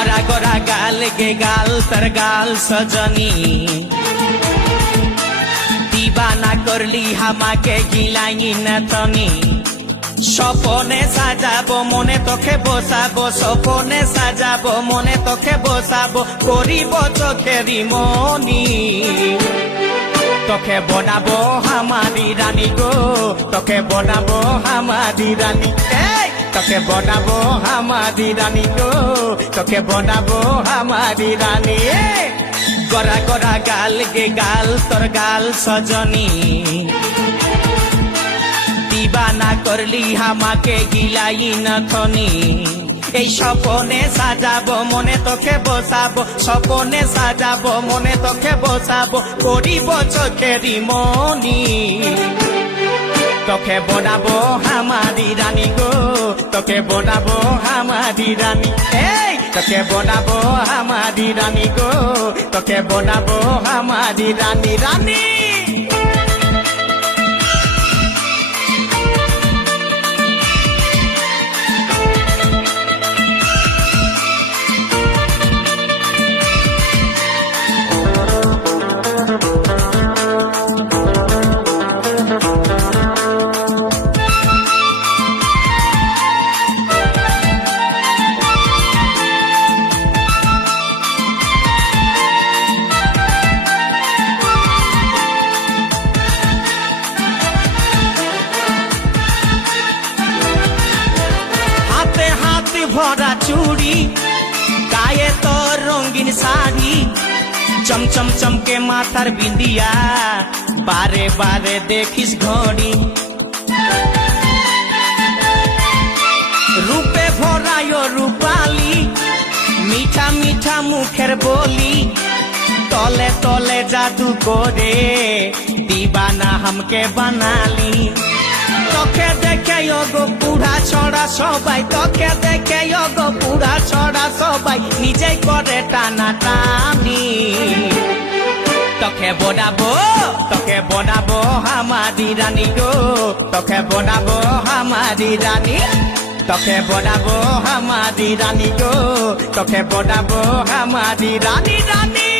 गरा गरा गाल गे गाल तर गाल सजनी दीवाना करली हामाके गिलाई नतनी স্বপনে সাজাবো মনে তোকে বসাবো স্বপনে সাজাবো মনে তোকে বসাবো করিব চোখেরি মনি তোকে বনাবো হামারি রানী গো তোকে বনাবো হামারি রানী তোকে বনাবো হামারি রানী গো তোকে বনাবো হামারি রানী গরা গরা গাল গে গাল তোর গাল সজনী दीवाना करली हामाके गिलाई नथनी এই স্বপনে সাজাবো মনে তোকে বসাবো স্বপনে সাজাবো মনে তোকে বসাবো করিব চোখেরি মনি তোকে বনাবো হামারি রানী গো তোকে বনাবো হামারি রানী তোকে বনাবো হামারি রানী গো তোকে বনাবো হামারি রানী রানী भरा चूड़ी गाये तो रंगीन साड़ी चमचम चमके माथार बिंदिया बारे बारे देखिस घड़ी रूपे भरायो रूपाली मीठा मीठा मुखेर बोली तले तले जादू करे दीवाना हमके बनाली তোকে দেখে গো পুরা ছড়া সবাই তোকে দেখে গো পুরা ছড়া সবাই নিজেই করে টানা টানি তোকে বনাবো হামারি রানী গো তোকে বনাবো হামারি রানী তোকে বনাবো হামারি রানী গো তোকে বনাবো হামারি রানী রানী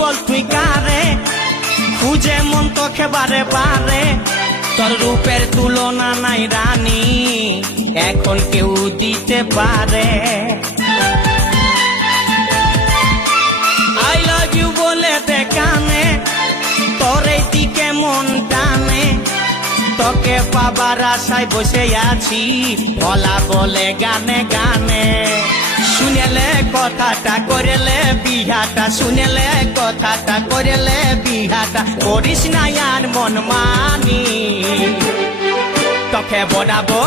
বল তুই কারে খুঁজে মন তোকে বারে বারে তোর রূপের তুলনা নাই রানী এখন কেউ দিতে পারে আই লাভ ইউ বলে দে কানে তোর এই দিকে মন টানে তোকে পাবার আশায় বসে আছি বলা বলে গানে গানে শুনেলে কথাটা করেলে বিহাটা শুনেলে কথাটা করেলে বিহাটা করিস না আর মন মানি তোকে বনাবো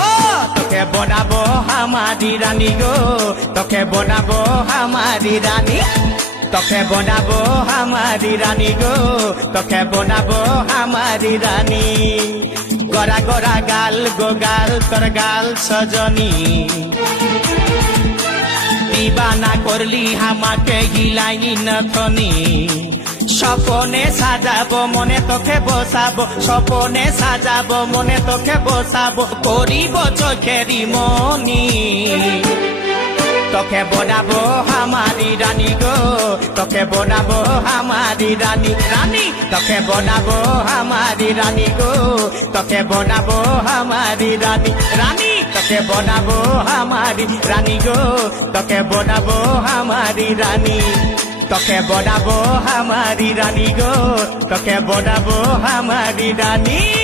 হামারি রানী গো তোকে বনাবো হামারি রানী তোকে বনাবো হামারি রানী গো তোকে বনাবো হামারি রানী গরা গরা গাল গো গাল তোর গাল সজনী दीवाना करली हामाके गिलाई नथनी স্বপনে সাজাবো মনে তোকে বসাবো স্বপনে সাজাবো মনে তোকে বসাবো করিব চোখেরি মনি তোকে বনাবো হামারি রানী গো তোকে বনাবো হামারি রানী রানী তোকে বনাবো হামারি রানী গো তোকে বনাবো হামারি রানী রানী তোকে বনাবো হামারি রানী গো তোকে বনাবো হামারি রানী তোকে বনাবো হামারি রানী গো তোকে বনাবো হামারি রানী